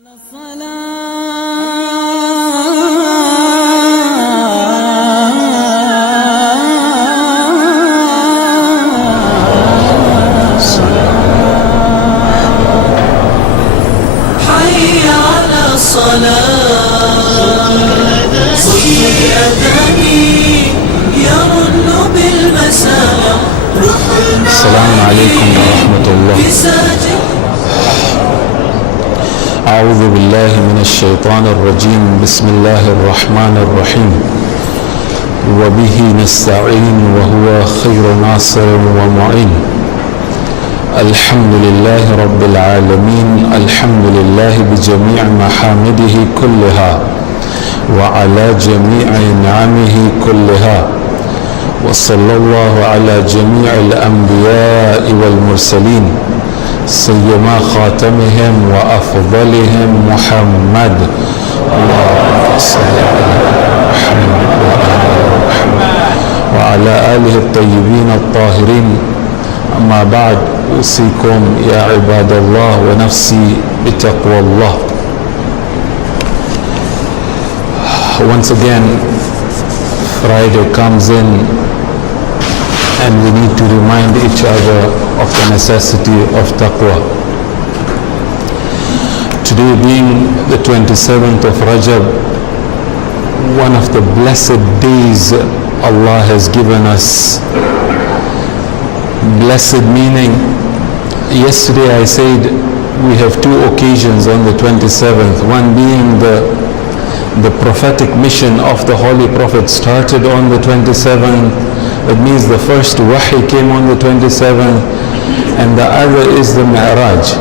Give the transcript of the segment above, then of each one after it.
السلام عليكم ورحمة الله. أعوذ بالله من الشيطان الرجيم. بسم الله الرحمن الرحيم. وبه نستعين وهو خير ناصر ومعين. الحمد لله رب العالمين. الحمد لله بجميع محامده كلها وعلى جميع نعمه كلها، وصلى الله على جميع الأنبياء والمرسلين سيما خاتمهم وأفضلهم محمد. اللهم صل على محمد وعلى آله الطيبين الطاهرين. أما بعد، أوصيكم يا عباد الله ونفسي بتقوى الله. Once again, Friday comes in and we need to remind each other of the necessity of taqwa. Today being the 27th of Rajab, one of the blessed days Allah has given us. Blessed meaning, yesterday I said we have two occasions on the 27th, one being the prophetic mission of the Holy Prophet started on the 27th. That means the first wahi came on the 27th, and the other is the Mi'raj.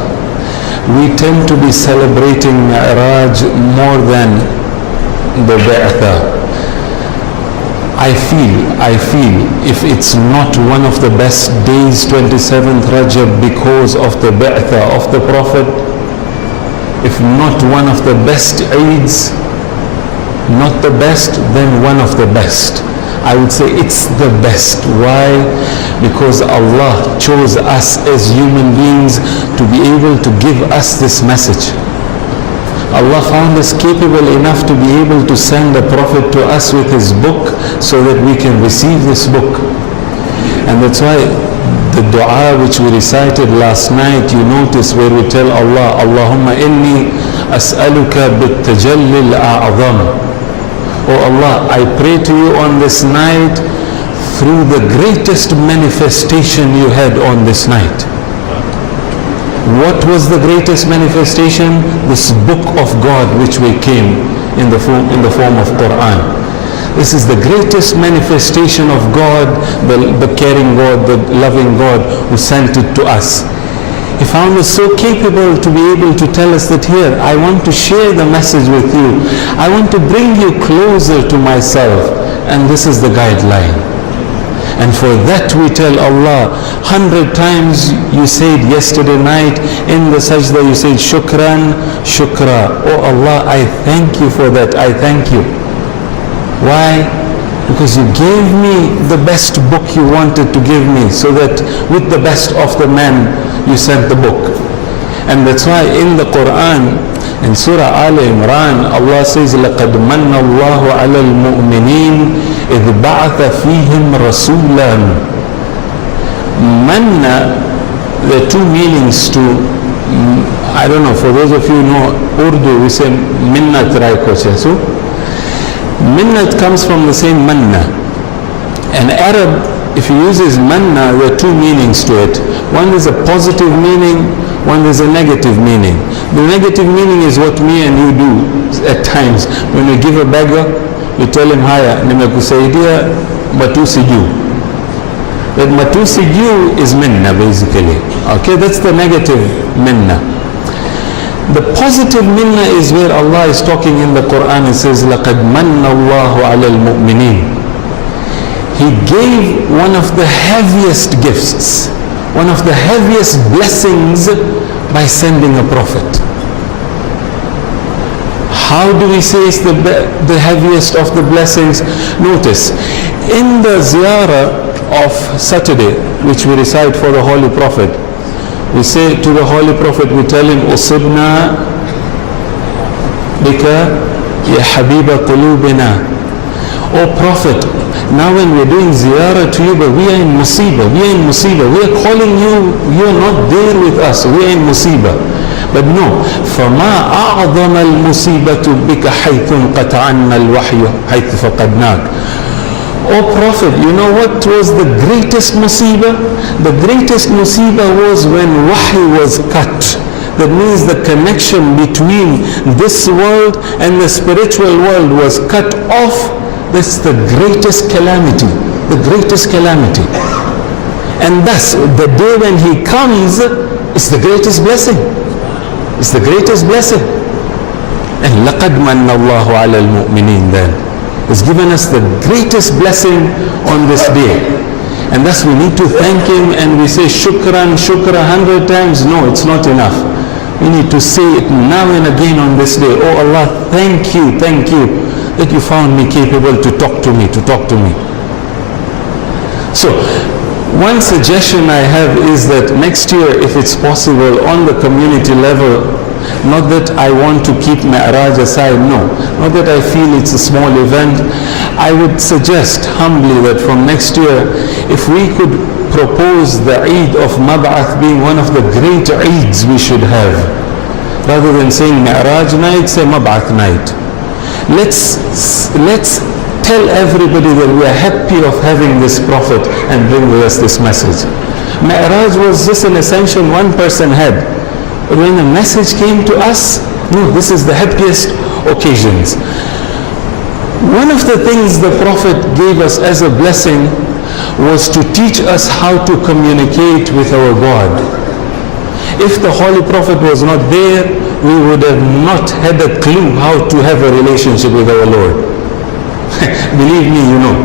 We tend to be celebrating Mi'raj more than the Bi'athah. I feel if it's not one of the best days, 27th Rajab, because of the Bi'athah of the Prophet, if not one of the best Eids, not the best, then one of the best. I would say it's the best. Why? Because Allah chose us as human beings to be able to give us this message. Allah found us capable enough to be able to send a prophet to us with his book so that we can receive this book. And that's why the dua which we recited last night, you notice where we tell Allah, Allahumma inni as'aluka bit-tajalli al-a'zam. Oh Allah, I pray to you on this night through the greatest manifestation you had on this night. What was the greatest manifestation? This book of God which we came in the form of Quran. This is the greatest manifestation of God, the caring God, the loving God who sent it to us. He found us so capable to be able to tell us that here, I want to share the message with you. I want to bring you closer to myself. And this is the guideline. And for that we tell Allah, 100 times you said yesterday night in the sajda, you said shukran, shukra. Oh Allah, I thank you for that. I thank you. Why? Because you gave me the best book you wanted to give me, so that with the best of the men you sent the book. And that's why in the Quran, in Surah Al Imran, Allah says, لَقَدْ مَنَّ اللَّهُ عَلَى الْمُؤْمِنِينَ إِذْ بَعَثَ فِيهِمْ رَسُولًا. Manna, there are two meanings to, I don't know, for those of you who know Urdu, we say minnat raiko chesu. Minnat comes from the same manna. And Arab, if he uses manna, there are two meanings to it. One is a positive meaning, one is a negative meaning. The negative meaning is what me and you do at times. When we give a beggar, we tell him, haya, nimekusaidia matusi juu. That matusi juu is minna basically. Okay, that's the negative minna. The positive minna is where Allah is talking in the Quran and says, لَقَدْ مَنَّ اللَّهُ عَلَى الْمُؤْمِنِينَ. He gave one of the heaviest gifts, one of the heaviest blessings by sending a prophet. How do we say it's the heaviest of the blessings? Notice, in the ziyarah of Saturday, which we recite for the Holy Prophet, we say to the Holy Prophet, we tell him, Usibna بك يا حبيب قلوبنا. O Prophet, now when we're doing ziyarah to you, but we are in musibah, we are calling you, you are not there with us, we are in musibah. But no, فَمَا أَعْظَمَ الْمُصِيبَةُ بِكَ حَيْثُ انْقَطَعَنَّ الْوَحْيُ حَيْثُ فَقَدْنَاكَ. O Prophet, you know what was the greatest musibah? The greatest musibah was when wahy was cut. That means the connection between this world and the spiritual world was cut off. That's the greatest calamity, the greatest calamity. And thus, the day when He comes is the greatest blessing. It's the greatest blessing. And لَقَدْ مَنَّ اللَّهُ عَلَى الْمُؤْمِنِينَ then. Has given us the greatest blessing on this day. And thus we need to thank Him, and we say shukran, 100 times. No, it's not enough. We need to say it now and again on this day. Oh Allah, thank you that you found me capable to talk to me. So, one suggestion I have is that next year, if it's possible, on the community level, not that I want to keep Mi'raj aside, no, not that I feel it's a small event. I would suggest humbly that from next year, if we could propose the Eid of Mab'ath being one of the great Eids we should have, rather than saying Mi'raj night, say Mab'ath night. Let's tell everybody that we are happy of having this Prophet and bring with us this message. Mi'raj was just an ascension one person had. But when the message came to us, no, this is the happiest occasions. One of the things the Prophet gave us as a blessing was to teach us how to communicate with our God. If the Holy Prophet was not there, we would have not had a clue how to have a relationship with our Lord. Believe me, you know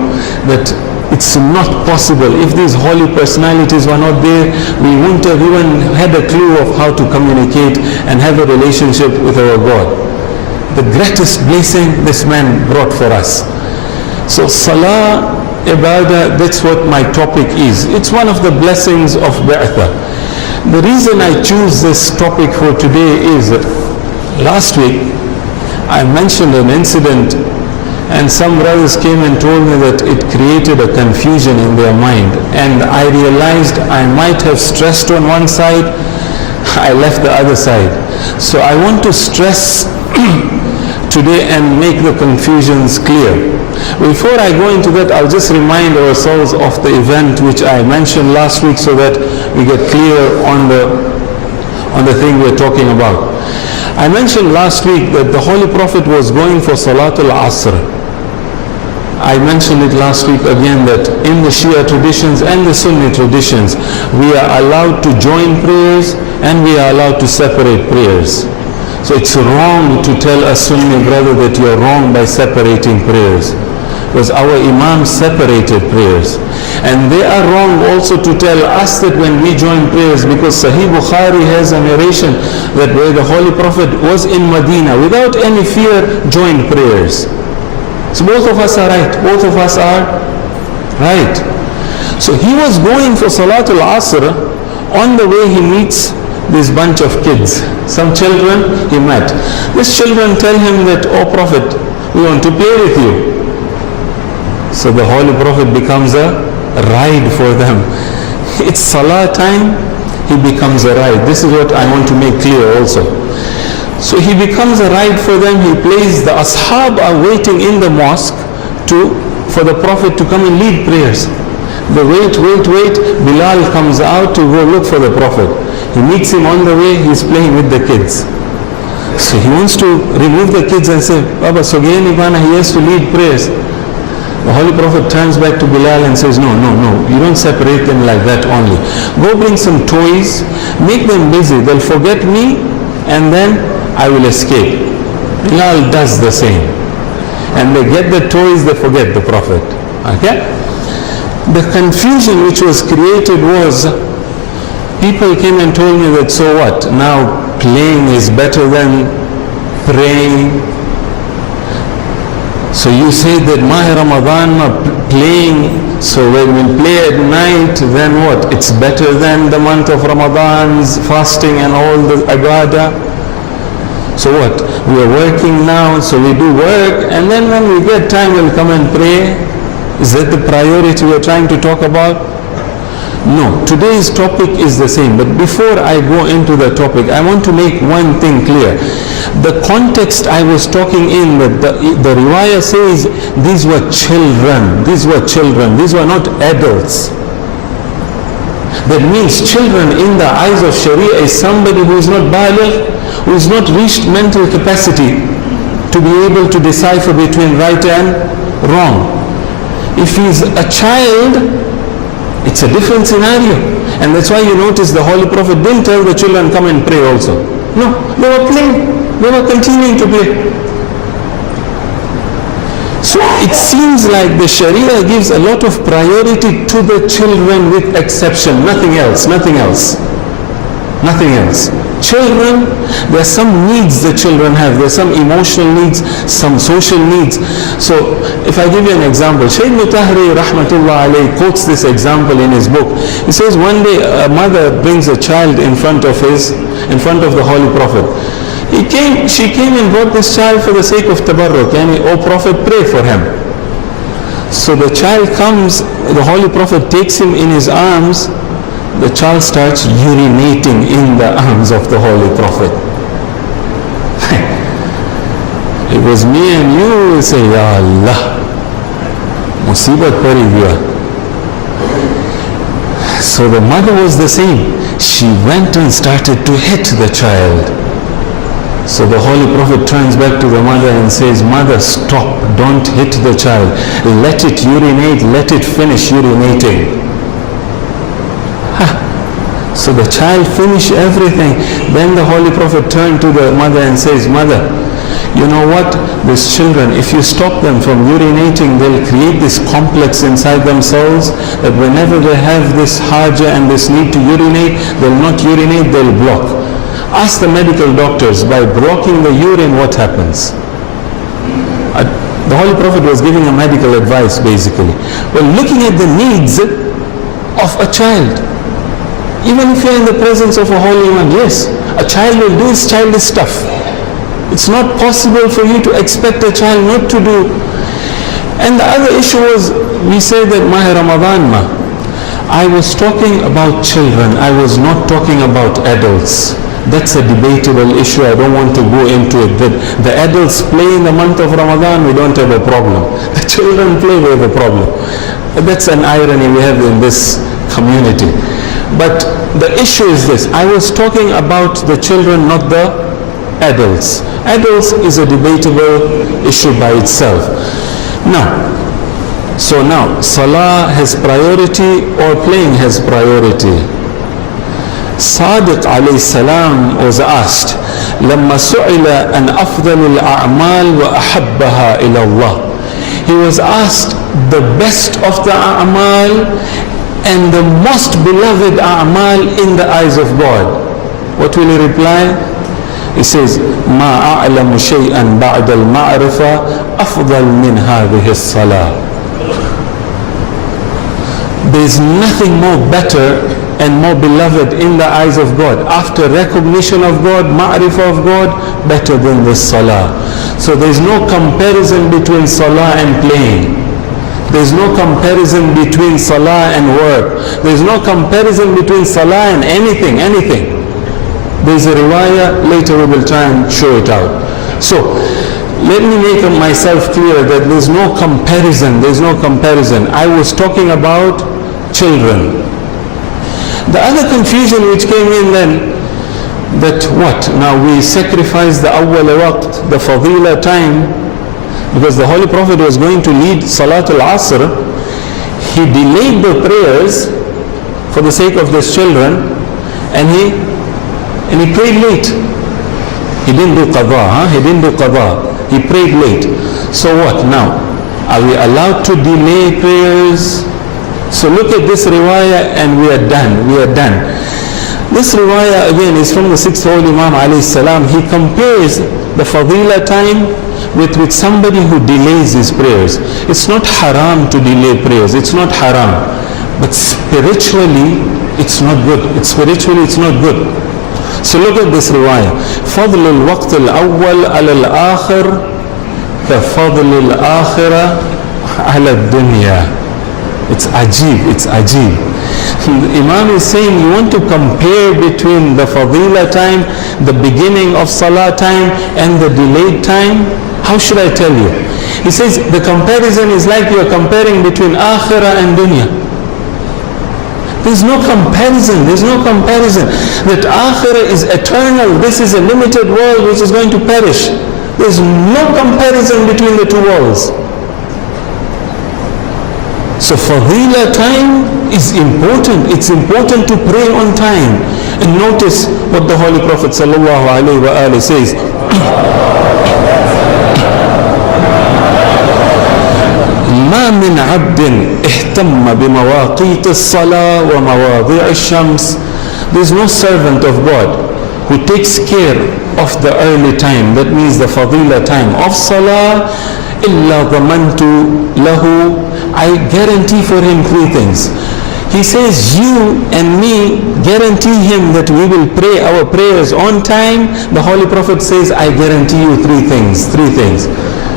that it's not possible. If these holy personalities were not there, we wouldn't have even had a clue of how to communicate and have a relationship with our God. The greatest blessing this man brought for us. So Salah, Ibadah, that's what my topic is. It's one of the blessings of Ba'athah. The reason I choose this topic for today is that last week I mentioned an incident, and some brothers came and told me that it created a confusion in their mind, and I realized I might have stressed on one side, I left the other side. So I want to stress today and make the confusions clear. Before I go into that, I'll just remind ourselves of the event which I mentioned last week so that we get clear on the thing we're talking about. I mentioned last week that the Holy Prophet was going for Salatul Asr. I mentioned it last week again that in the Shia traditions and the Sunni traditions, we are allowed to join prayers and we are allowed to separate prayers. So it's wrong to tell a Sunni brother that you're wrong by separating prayers, because our Imam separated prayers. And they are wrong also to tell us that when we join prayers, because Sahih Bukhari has a narration that where the Holy Prophet was in Medina, without any fear, joined prayers. So both of us are right. Both of us are right. So he was going for Salatul Asr. On the way he meets this bunch of kids. Some children he met. These children tell him that, "Oh Prophet, we want to play with you." So the Holy Prophet becomes a ride for them. It's Salah time, he becomes a ride. This is what I want to make clear also. So he becomes a ride for them, he plays, the ashab are waiting in the mosque for the Prophet to come and lead prayers. They wait, Bilal comes out to go look for the Prophet. He meets him on the way, he's playing with the kids. So he wants to remove the kids and say, "Baba, Sogeni Bana, he has to lead prayers." The Holy Prophet turns back to Bilal and says, no, you don't separate them like that only. Go bring some toys, make them busy, they'll forget me, and then I will escape. Bilal does the same. And they get the toys, they forget the Prophet. Okay? The confusion which was created was, people came and told me that, so what? Now playing is better than praying. So you say that Mahi Ramadan playing, so when we play at night, then what? It's better than the month of Ramadan's fasting and all the ibadah. So what? We are working now, so we do work, and then when we get time, we'll come and pray. Is that the priority we're trying to talk about? No, today's topic is the same. But before I go into the topic, I want to make one thing clear. The context I was talking in, the riwayah says these were children. These were children. These were not adults. That means children in the eyes of Sharia is somebody who is not baligh, who has not reached mental capacity to be able to decipher between right and wrong. If he's a child, it's a different scenario. And that's why you notice the Holy Prophet didn't tell the children, come and pray also. No, they were playing. They were continuing to play. So it seems like the Sharia gives a lot of priority to the children with exception. Nothing else, nothing else. Nothing else. Children, there are some needs the children have. There are some emotional needs, some social needs. So if I give you an example, Shaykh Mutahri rahmatullah alayhi quotes this example in his book. He says one day a mother brings a child in front of the Holy Prophet. She came and brought this child for the sake of tabarruk. Yani, oh Prophet, pray for him. So the child comes, the Holy Prophet takes him in his arms. The child starts urinating in the arms of the Holy Prophet. It was me and you who say, Ya Allah, musibat pari hua. So the mother was the same. She went and started to hit the child. So the Holy Prophet turns back to the mother and says, Mother, stop, don't hit the child. Let it urinate, let it finish urinating. So the child finished everything. Then the Holy Prophet turned to the mother and says, Mother, you know what? These children, if you stop them from urinating, they'll create this complex inside themselves that whenever they have this haja and this need to urinate, they'll not urinate, they'll block. Ask the medical doctors, by blocking the urine, what happens? The Holy Prophet was giving a medical advice basically. Well, looking at the needs of a child, even if you're in the presence of a holy one, yes, a child will do his childish stuff. It's not possible for you to expect a child not to do. And the other issue was, we said that Mahi Ramadan I was talking about children, I was not talking about adults. That's a debatable issue, I don't want to go into it. The adults play in the month of Ramadan, we don't have a problem. The children play, we have a problem. That's an irony we have in this community. But the issue is this, I was talking about the children, not the adults. Adults is a debatable issue by itself. Now, Salah has priority or playing has priority? Sadiq alayhi salam was asked, لما سئل أن أفضل الأعمال وأحبها إلى الله. He was asked the best of the a'mal and the most beloved a'mal in the eyes of God. What will he reply? He says, ما أعلم شيئا بعد المعرفة أفضل من هذه الصلاة. There is nothing more better and more beloved in the eyes of God. After recognition of God, ma'rifah of God, better than this salah. So there is no comparison between salah and playing. There is no comparison between salah and work. There is no comparison between salah and anything. There is a riwayah, later we will try and show it out. So, let me make myself clear that there is no comparison. There is no comparison. I was talking about children. The other confusion which came in then, that what? Now we sacrifice the awwal waqt, the fadila time, because the Holy Prophet was going to lead Salatul Asr. He delayed the prayers for the sake of these children, and he prayed late. He didn't do qadha, He didn't do qadha. He prayed late. So what now? Are we allowed to delay prayers? So look at this riwayah and we are done. This riwayah again is from the 6th Holy Imam alayhi salam. He compares the fadila time with somebody who delays his prayers. It's not haram to delay prayers. It's not haram. But spiritually, it's not good. It's not good. So look at this riwayah. فضل الوقت الأول على الآخر كفضل الآخرة على الدنيا. It's ajib, it's ajib. The Imam is saying, you want to compare between the fadila time, the beginning of salah time, and the delayed time? How should I tell you? He says, the comparison is like you are comparing between akhirah and dunya. There's no comparison, there's no comparison. That akhirah is eternal, this is a limited world which is going to perish. There's no comparison between the two worlds. So fadila time is important. It's important to pray on time. And notice what the Holy Prophet ﷺ says. ما من عبد اهتم بمواقيت الصلاة ومواضيع الشمس. There is no servant of God who takes care of the early time, that means the fadila time of salah, إلا ضمنت له, I guarantee for him three things. He says, you and me guarantee him that we will pray our prayers on time. The Holy Prophet says, I guarantee you three things.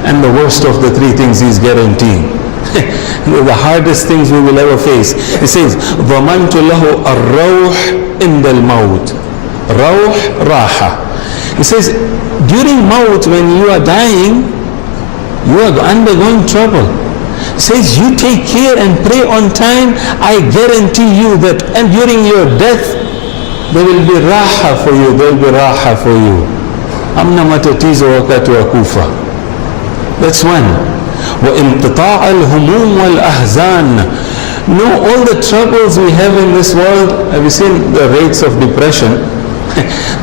And the worst of the three things he's guaranteeing. The hardest things we will ever face. He says, ضمنت له الروح عند الموت. روح راحة. He says, during maut, when you are dying, you are undergoing trouble. Says you take care and pray on time, I guarantee you that, and during your death there will be raha for you, there will be raha for you. Amna matatizo wakati wa kufa. That's one. وَإِنْقِطَاعَ الْهُمُومِ وَالْأَحْزَانِ. No, all the troubles we have in this world. Have you seen the rates of depression?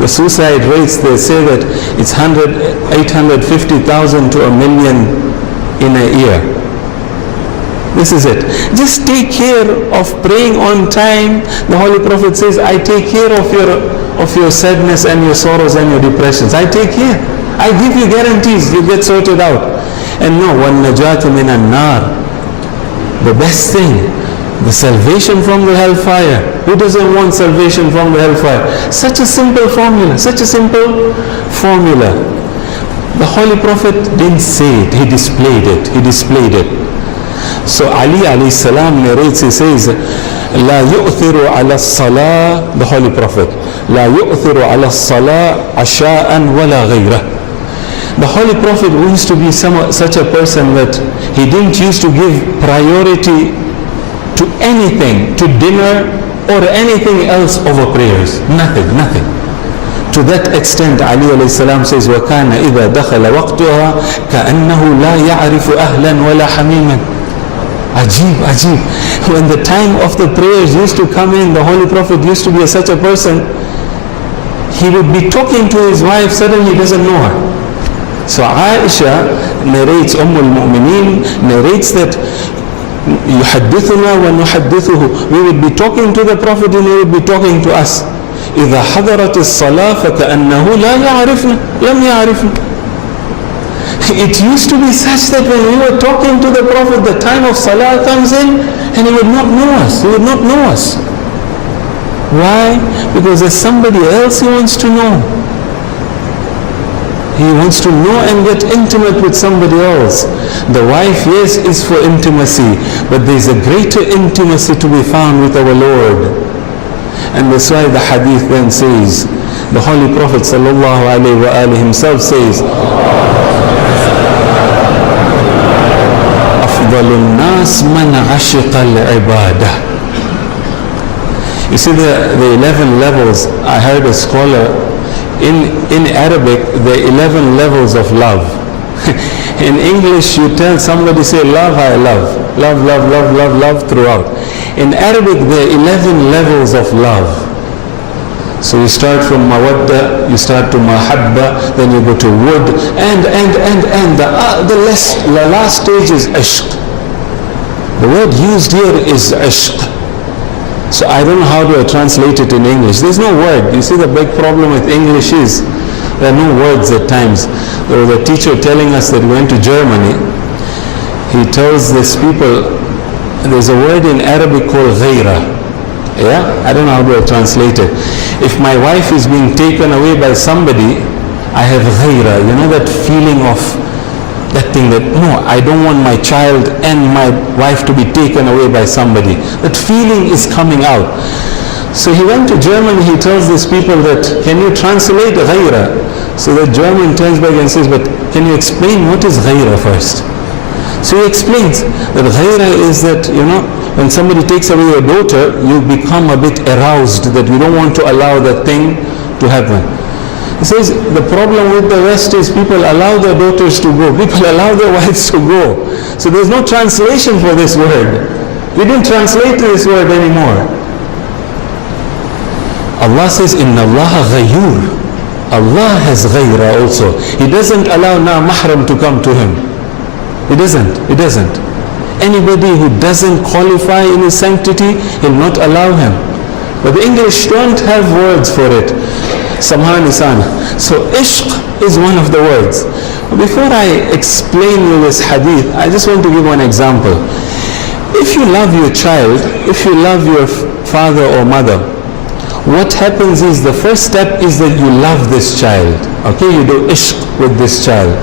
The suicide rates, they say that it's 850,000 to 1 million in a year. This is it. Just take care of praying on time. The Holy Prophet says, I take care of your sadness and your sorrows and your depressions. I take care. I give you guarantees, you get sorted out. And no, وَالنَّجَاةُ مِنَ النَّارِ. The best thing, the salvation from the hellfire. Who doesn't want salvation from the hellfire? Such a simple formula, such a simple formula. The Holy Prophet didn't say it, he displayed it. So Ali alayhi salam narrates, he says, لا يؤثر على الصلاة, the Holy Prophet, لا يؤثر على الصلاة عشاء ولا غيره. The Holy Prophet used to be such a person that he didn't used to give priority to anything, to dinner or anything else over prayers. Nothing. To that extent, Ali alayhi salam says, وَكَانَ إِذَا دَخَلَ وَقْتُهَا كَأَنَّهُ لَا يَعْرِفُ أَهْلًا وَلَا حَمِيمًا. Ajib. When the time of the prayers used to come in, the Holy Prophet used to be such a person, he would be talking to his wife, suddenly he doesn't know her. So Aisha narrates, al-Mu'mineen narrates that يحدثنا ونحدثه. We would be talking to the Prophet and he would be talking to us. إذا حضرت الصلاة فكأنه لا يعرفنا لم يعرفنا. It used to be such that when we were talking to the Prophet, the time of Salah comes in and he would not know us. Why? Because there's somebody else he wants to know. He wants to know and get intimate with somebody else. The wife, yes, is for intimacy, but there's a greater intimacy to be found with our Lord. And that's why the hadith then says, the Holy Prophet ﷺ himself says, أفضل الناس من عشق العبادة. You see the 11 levels. I heard a scholar, in Arabic, the 11 levels of love. In English, you tell somebody, say, love, I love. Love throughout. In Arabic, there are 11 levels of love. So you start from mawadda, you start to mahabba, then you go to wood, and the last stage is ishq. The word used here is ishq. So I don't know how to translate it in English. There's no word. You see, the big problem with English is there are no words at times. There was a teacher telling us that he went to Germany. He tells these people, there's a word in Arabic called ghaira. Yeah, I don't know how to translate it. If my wife is being taken away by somebody, I have ghaira, you know, that feeling of that thing that, no, I don't want my child and my wife to be taken away by somebody. That feeling is coming out. So he went to Germany, he tells these people that, can you translate ghaira? So the German turns back and says, but can you explain what is ghaira first? So he explains that ghaira is that, you know, when somebody takes away your daughter, you become a bit aroused that you don't want to allow that thing to happen. He says the problem with the West is people allow their daughters to go, people allow their wives to go. So there's no translation for this word. We didn't translate this word anymore. Allah says, Inna Allah ghayur. Allah has ghayra also. He doesn't allow now mahram to come to him. He doesn't. Anybody who doesn't qualify in his sanctity, he'll not allow him. But the English don't have words for it. Samhan isana. So ishq is one of the words. Before I explain you this hadith, I just want to give one example. If you love your child, if you love your father or mother, what happens is the first step is that you love this child. Okay, you do ishq with this child.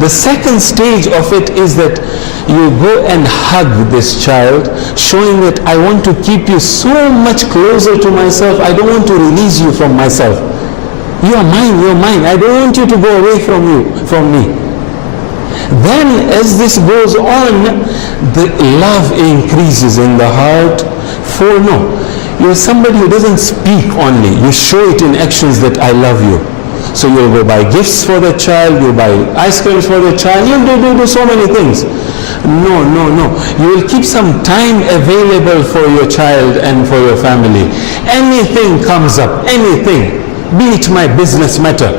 The second stage of it is that you go and hug this child, showing that I want to keep you so much closer to myself, I don't want to release you from myself. You are mine, I don't want you to go away from me. Then as this goes on, the love increases in the heart. For no, you're somebody who doesn't speak only, you show it in actions that I love you. So you'll go buy gifts for the child, you'll buy ice creams for the child, you'll do so many things. No. You will keep some time available for your child and for your family. Anything comes up, anything, be it my business matter,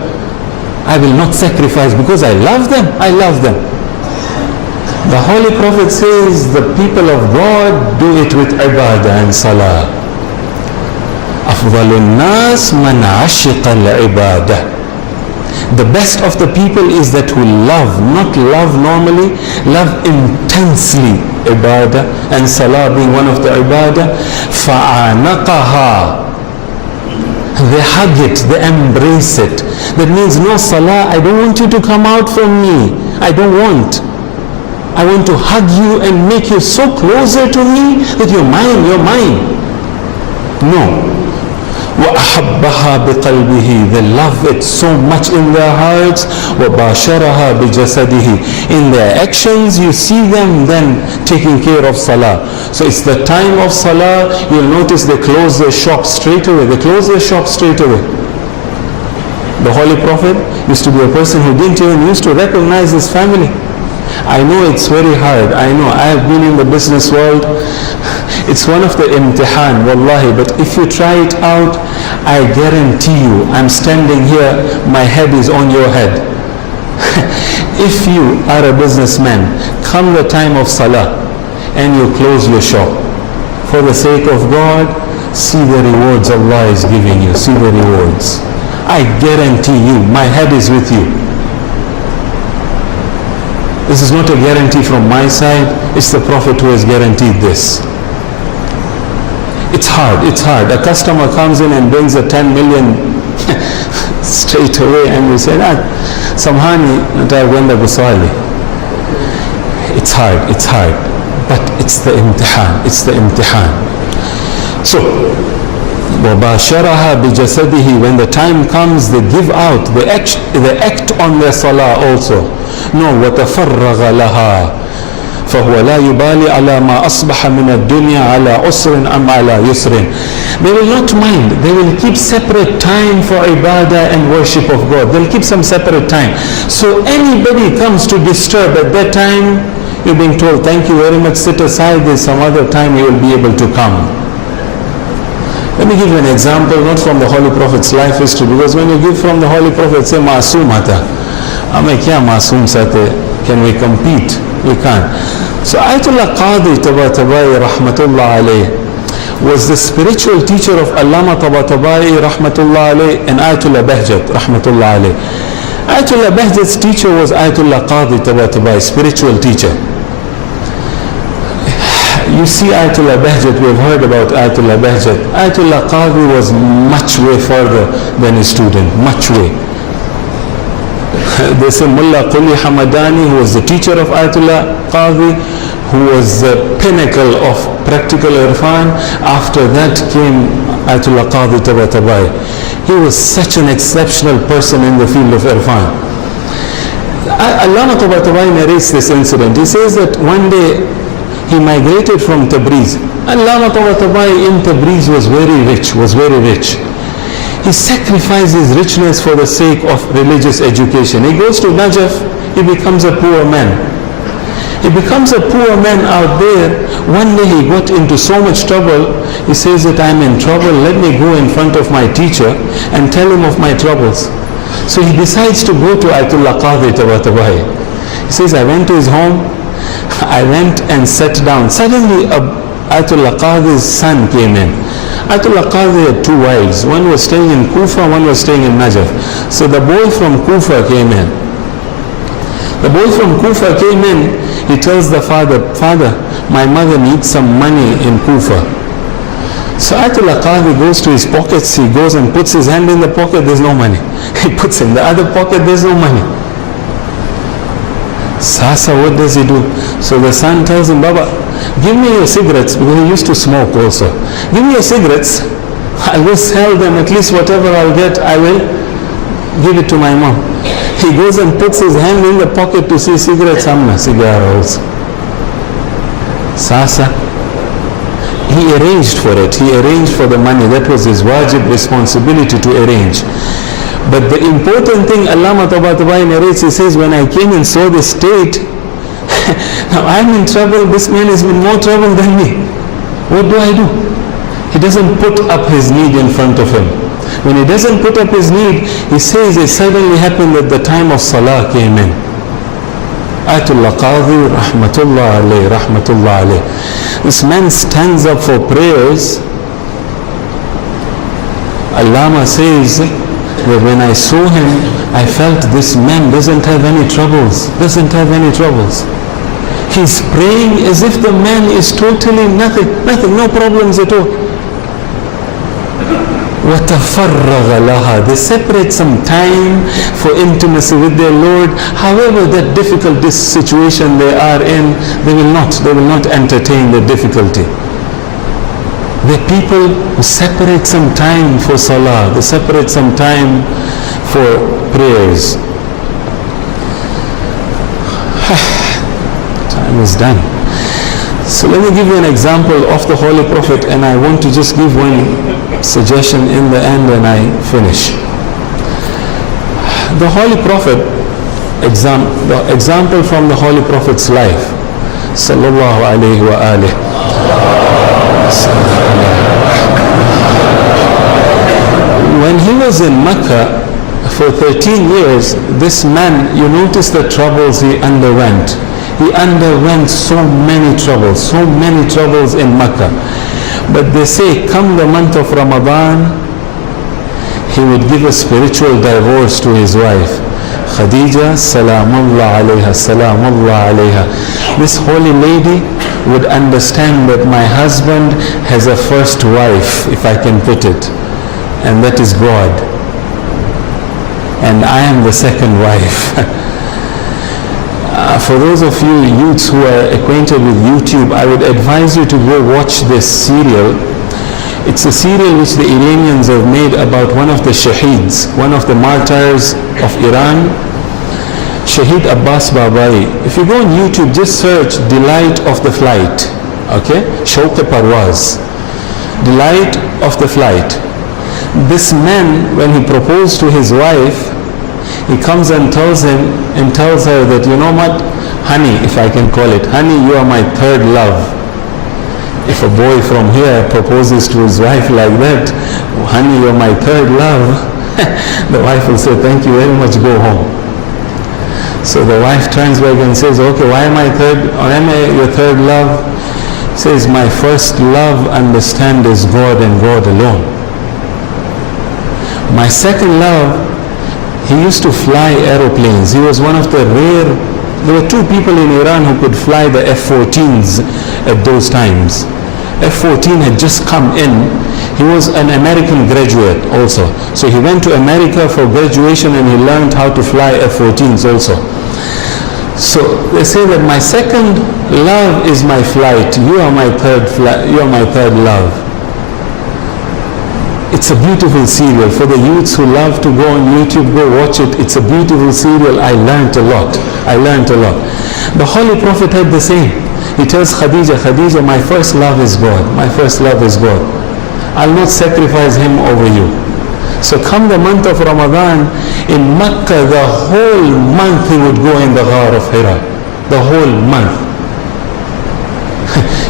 I will not sacrifice because I love them. The Holy Prophet says the people of God do it with ibadah and salah. أفضل الناس من عشق العبادة. The best of the people is that who love, not love normally, love intensely ibadah, and salah being one of the ibadah. فَعَانَقَهَا. They hug it, they embrace it. That means no salah, I don't want you to come out from me. I want to hug you and make you so closer to me that you're mine. No. وَأَحَبَّهَا بِقَلْبِهِ. They love it so much in their hearts. وَبَاشَرَهَا بِجَسَدِهِ. In their actions, you see them then taking care of salah. So it's the time of salah, you'll notice they close their shop straight away. The Holy Prophet used to be a person who didn't even used to recognize his family. I know it's very hard. I know. I have been in the business world. It's one of the imtihan, wallahi. But if you try it out, I guarantee you, I'm standing here, my head is on your head. If you are a businessman, come the time of salah, and you close your shop, for the sake of God, see the rewards Allah is giving you. See the rewards. I guarantee you, my head is with you. This is not a guarantee from my side, it's the Prophet who has guaranteed this. It's hard. A customer comes in and brings a 10 million straight away and we say, Samhani, natagwenda gusali. It's hard. But it's the imtihan. So, وَبَاشَرَهَا بِجَسَدِهِ. When the time comes, they give out, they act on their salah also. No, وَتَفَرَّغَ لَهَا فَهُوَ لَا يُبَالِي عَلَى مَا أَصْبَحَ مِنَ الدُّنْيَا عَلَى عُسْرٍ أَمْ عَلَى يُسْرٍ. They will not mind. They will keep separate time for ibadah and worship of God. They'll keep some separate time. So anybody comes to disturb at that time, you're being told, thank you very much, sit aside, there's some other time you will be able to come. Let me give you an example, not from the Holy Prophet's life history, because when you give from the Holy Prophet, say, Masoom hata. Hame kya masoom sate? Can we compete? We can't. So Ayatollah Qadi Tabatabai Rahmatullah Alayh was the spiritual teacher of Allama Tabatabai Rahmatullah Alayh and Ayatollah Bahjat Rahmatullah Alayh. Ayatollah Bahjat's teacher was Ayatollah Qadi Tabatabai, spiritual teacher. You see Ayatollah Bahjat, we've heard about Ayatollah Bahjat. Ayatollah Qadhi was much way further than his student, much way. They say Mullah Quli Hamadani, who was the teacher of Ayatollah Qadhi, who was the pinnacle of practical irfan. After that came Ayatollah Qadhi Tabatabai. He was such an exceptional person in the field of irfan. Allama Tabatabai narrates this incident. He says that one day he migrated from Tabriz. Allama Tabatabai in Tabriz was very rich. He sacrificed his richness for the sake of religious education. He goes to Najaf, he becomes a poor man. He becomes a poor man out there. One day he got into so much trouble, he says that I'm in trouble, let me go in front of my teacher and tell him of my troubles. So he decides to go to Ayatollah Qadhi Tabatabai. He says, I went to his home, I went and sat down. Suddenly Ayatollah Qadhi's son came in. Ayatollah Qadhi had two wives. One was staying in Kufa, one was staying in Najaf. So the boy from Kufa came in. The boy from Kufa came in. He tells the father, Father, my mother needs some money in Kufa. So Ayatollah Qadhi goes to his pockets. He goes and puts his hand in the pocket. There's no money. He puts in the other pocket. There's no money. Sasa, what does he do? So the son tells him, Baba, give me your cigarettes, because he used to smoke also. Give me your cigarettes, I will sell them, at least whatever I'll get, I will give it to my mom. He goes and puts his hand in the pocket to see cigarettes, amna, cigaros. Sasa, he arranged for it, he arranged for the money, that was his wajib responsibility to arrange. But the important thing, Allama Tabatabai narrates, he says, when I came and saw this state, now I'm in trouble, this man is in more trouble than me. What do I do? He doesn't put up his need in front of him. When he doesn't put up his need, he says it suddenly happened that the time of Salah came in. Ayatollah Qadhi, Rahmatullah alayh, Rahmatullah alayh. This man stands up for prayers. Allama says that when I saw him, I felt this man doesn't have any troubles, He's praying as if the man is totally nothing, no problems at all. وَتَفَرَّغَ لَهَا. They separate some time for intimacy with their Lord. However that difficult situation they are in, they will not entertain the difficulty. The people who separate some time for salah, they separate some time for prayers. Time is done. So let me give you an example of the Holy Prophet, and I want to just give one suggestion in the end and I finish. The Holy Prophet, the example from the Holy Prophet's life, sallallahu alayhi wa alihi. When he was in Mecca for 13 years, this man, you notice the troubles he underwent. He underwent so many troubles in Mecca. But they say, come the month of Ramadan, he would give a spiritual divorce to his wife. Khadija, salamullah alayha, salamullah alayha. This holy lady would understand that my husband has a first wife, if I can put it, and that is God. And I am the second wife. For those of you youths who are acquainted with YouTube, I would advise you to go watch this serial. It's a serial which the Iranians have made about one of the shaheeds, one of the martyrs of Iran, Shaheed Abbas Babai. If you go on YouTube, just search Delight of the Flight, okay? Shauq-e Parwaz, Delight of the Flight. This man, when he proposed to his wife, he comes and tells her that, you know what, honey, if I can call it, honey, you are my third love. If a boy from here proposes to his wife like that, honey, you're my third love, the wife will say, thank you very much, go home. So the wife turns back and says, okay, why am I your third love? He says, my first love, understand, is God and God alone. My second love, he used to fly aeroplanes. He was one of the rare There were two people in Iran who could fly the F-14s at those times. F-14 had just come in. He was an American graduate also. So he went to America for graduation and he learned how to fly F-14s also. So they say that my second love is my flight. You are my third love. It's a beautiful serial. For the youths who love to go on YouTube, go watch it. It's a beautiful serial. I learned a lot. The Holy Prophet had the same. He tells Khadija, my first love is God. My first love is God. I'll not sacrifice him over you. So come the month of Ramadan, in Mecca, the whole month he would go in the Ghar of Hira. The whole month.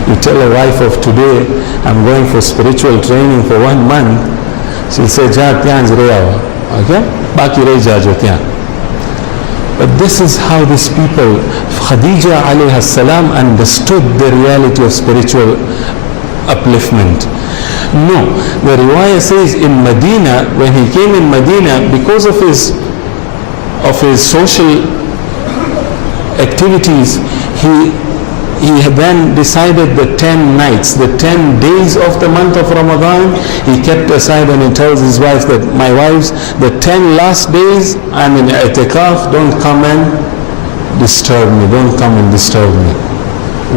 You tell a wife of today, I'm going for spiritual training for 1 month, she'll say, ja tyan's reyawa. Okay? Baki rei jajo tyan. But this is how these people, Khadija alayha salam, understood the reality of spiritual upliftment. No, the riwayah says in Medina, when he came in Medina, because of his social activities, he then decided the 10 nights, the 10 days of the month of Ramadan, he kept aside, and he tells his wife that, my wives, the 10 last days I'm in i'tikaf, don't come and disturb me, don't come and disturb me.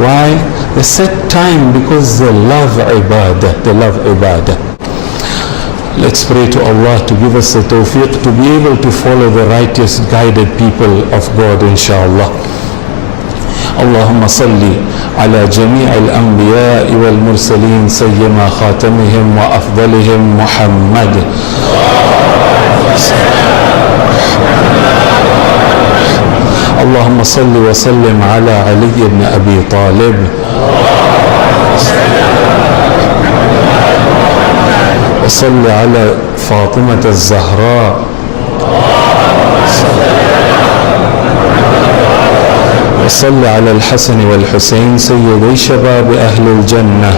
Why? They set time because they love ibadah, Let's pray to Allah to give us the tawfiq to be able to follow the righteous, guided people of God, inshaAllah. اللهم صل على جميع الأنبياء والمرسلين سيما خاتمهم وأفضلهم محمد. اللهم صل وسلم على علي بن أبي طالب. وصل على فاطمة الزهراء. وصل على الحسن والحسين سيدي شباب أهل الجنة.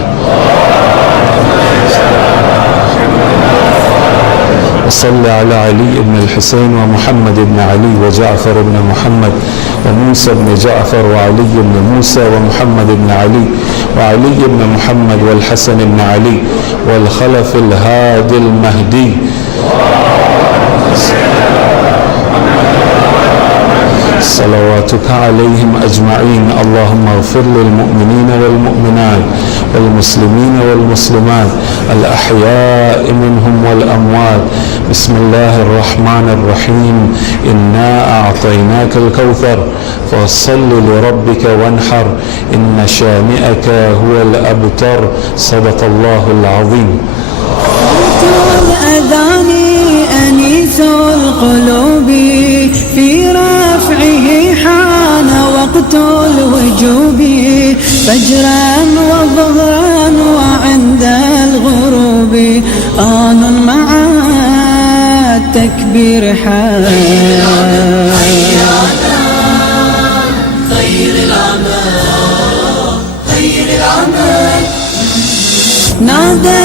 وصل على علي بن الحسين ومحمد بن علي وجعفر بن محمد وموسى بن جعفر وعلي بن موسى ومحمد بن علي وعلي بن محمد والحسن بن علي والخلف الهادي المهدي. صلواتك عليهم أجمعين. اللهم اغفر للمؤمنين والمؤمنات والمسلمين والمسلمات الأحياء منهم والأموات. بسم الله الرحمن الرحيم. إنا أعطيناك الكوثر فصل لربك وانحر إن شانئك هو الأبتر. صدق الله العظيم. الأذان أنيس القلوب في رفعه حان وقت الوجوب فجرا وظهرا وعند الغروب آن مع التكبير حان. خير العمل نادى